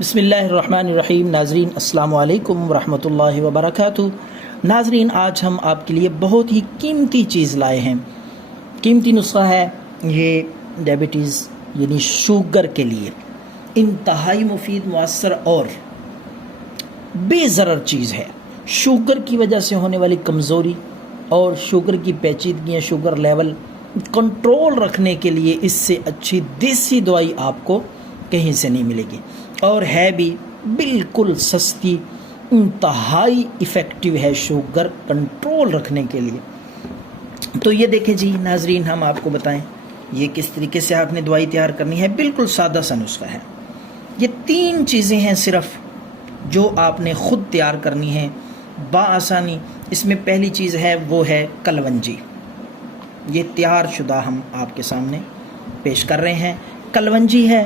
بسم اللہ الرحمن الرحیم۔ ناظرین السلام علیکم ورحمۃ اللہ وبرکاتہ۔ ناظرین آج ہم آپ کے لیے بہت ہی قیمتی چیز لائے ہیں۔ قیمتی نسخہ ہے یہ ڈائبٹیز یعنی شوگر کے لیے انتہائی مفید، مؤثر اور بے ضرر چیز ہے۔ شوگر کی وجہ سے ہونے والی کمزوری اور شوگر کی پیچیدگیاں، شوگر لیول کنٹرول رکھنے کے لیے اس سے اچھی دیسی دوائی آپ کو کہیں سے نہیں ملے گی، اور ہے بھی بالکل سستی، انتہائی ایفیکٹو ہے شوگر کنٹرول رکھنے کے لیے۔ تو یہ دیکھیں جی ناظرین، ہم آپ کو بتائیں یہ کس طریقے سے آپ نے دوائی تیار کرنی ہے۔ بالکل سادہ سا نسخہ ہے۔ یہ 3 چیزیں ہیں صرف جو آپ نے خود تیار کرنی ہے بآسانی۔ اس میں پہلی چیز ہے وہ ہے کلونجی۔ یہ تیار شدہ ہم آپ کے سامنے پیش کر رہے ہیں، کلونجی ہے۔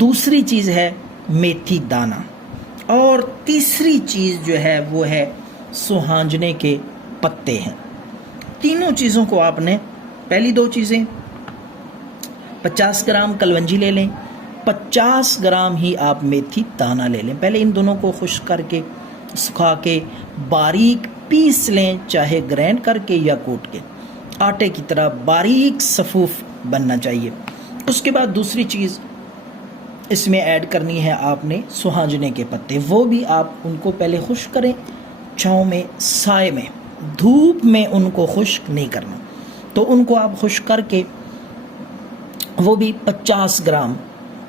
دوسری چیز ہے میتھی دانہ، اور تیسری چیز جو ہے وہ ہے سوہانجنے کے پتے ہیں۔ تینوں چیزوں کو آپ نے، پہلی 2 چیزیں 50 گرام کلونجی لے لیں، 50 گرام ہی آپ میتھی دانہ لے لیں۔ پہلے ان دونوں کو خشک کر کے سکھا کے باریک پیس لیں، چاہے گرینڈ کر کے یا کوٹ کے، آٹے کی طرح باریک صفوف بننا چاہیے۔ اس کے بعد دوسری چیز اس میں ایڈ کرنی ہے آپ نے سوہانجنے کے پتے۔ وہ بھی آپ ان کو پہلے خشک کریں، چھاؤں میں، سائے میں، دھوپ میں ان کو خشک نہیں کرنا۔ تو ان کو آپ خشک کر کے وہ بھی 50 گرام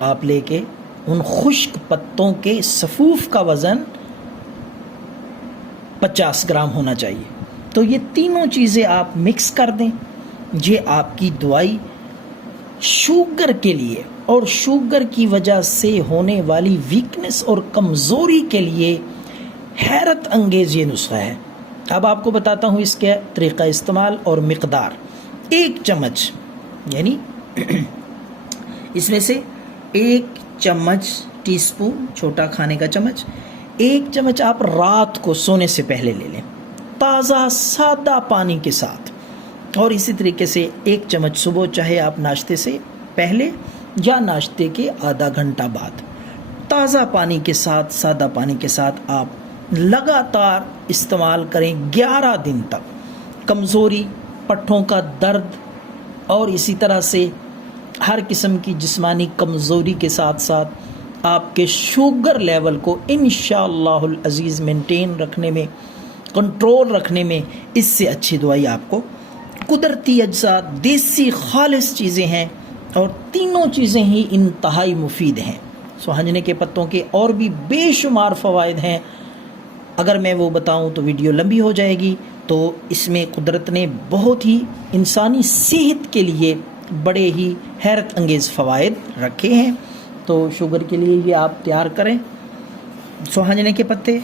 آپ لے کے، ان خشک پتوں کے صفوف کا وزن 50 گرام ہونا چاہیے۔ تو یہ تینوں چیزیں آپ مکس کر دیں۔ یہ آپ کی دوائی شوگر کے لیے اور شوگر کی وجہ سے ہونے والی ویکنس اور کمزوری کے لیے حیرت انگیز یہ نسخہ ہے۔ اب آپ کو بتاتا ہوں اس کے طریقہ استعمال اور مقدار۔ 1 چمچ یعنی اس میں سے 1 چمچ ٹی سپون، چھوٹا کھانے کا چمچ، 1 چمچ آپ رات کو سونے سے پہلے لے لیں، تازہ سادہ پانی کے ساتھ۔ اور اسی طریقے سے 1 چمچ صبح، چاہے آپ ناشتے سے پہلے یا ناشتے کے آدھا گھنٹہ بعد، تازہ پانی کے ساتھ، سادہ پانی کے ساتھ آپ لگاتار استعمال کریں 11 دن تک۔ کمزوری، پٹھوں کا درد اور اسی طرح سے ہر قسم کی جسمانی کمزوری کے ساتھ ساتھ آپ کے شوگر لیول کو انشاءاللہ العزیز مینٹین رکھنے میں، کنٹرول رکھنے میں اس سے اچھی دوائی آپ کو، قدرتی اجزاء، دیسی خالص چیزیں ہیں، اور تینوں چیزیں ہی انتہائی مفید ہیں۔ سوہانجنے کے پتوں کے اور بھی بے شمار فوائد ہیں، اگر میں وہ بتاؤں تو ویڈیو لمبی ہو جائے گی۔ تو اس میں قدرت نے بہت ہی انسانی صحت کے لیے بڑے ہی حیرت انگیز فوائد رکھے ہیں۔ تو شوگر کے لیے یہ آپ تیار کریں، سوہانجنے کے پتے،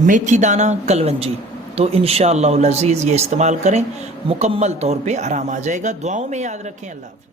میتھی دانہ، کلونجی۔ تو انشاءاللہ العزیز یہ استعمال کریں، مکمل طور پہ آرام آ جائے گا۔ دعاؤں میں یاد رکھیں۔ اللہ حافظ۔